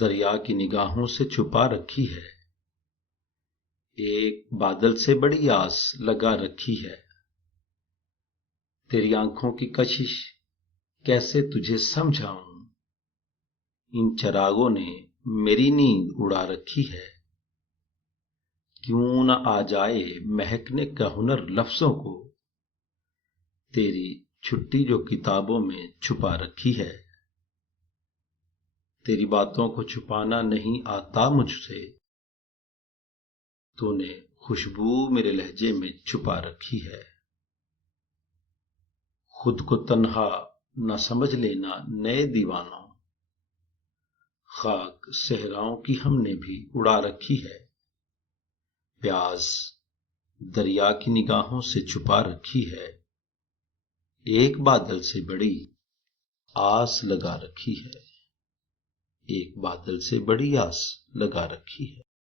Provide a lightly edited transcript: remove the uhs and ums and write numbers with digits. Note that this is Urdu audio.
دریا کی نگاہوں سے چھپا رکھی ہے، ایک بادل سے بڑی آس لگا رکھی ہے۔ تیری آنکھوں کی کشش کیسے تجھے سمجھاؤں، ان چراغوں نے میری نیند اڑا رکھی ہے۔ کیوں نہ آ جائے مہکنے کا ہنر لفظوں کو، تیری چھٹی جو کتابوں میں چھپا رکھی ہے۔ تیری باتوں کو چھپانا نہیں آتا مجھ سے، تو نے خوشبو میرے لہجے میں چھپا رکھی ہے۔ خود کو تنہا نہ سمجھ لینا نئے دیوانوں، خاک صحراؤں کی ہم نے بھی اڑا رکھی ہے۔ پیاس دریا کی نگاہوں سے چھپا رکھی ہے، ایک بادل سے بڑی آس لگا رکھی ہے، ایک بادل سے بڑی آس لگا رکھی ہے۔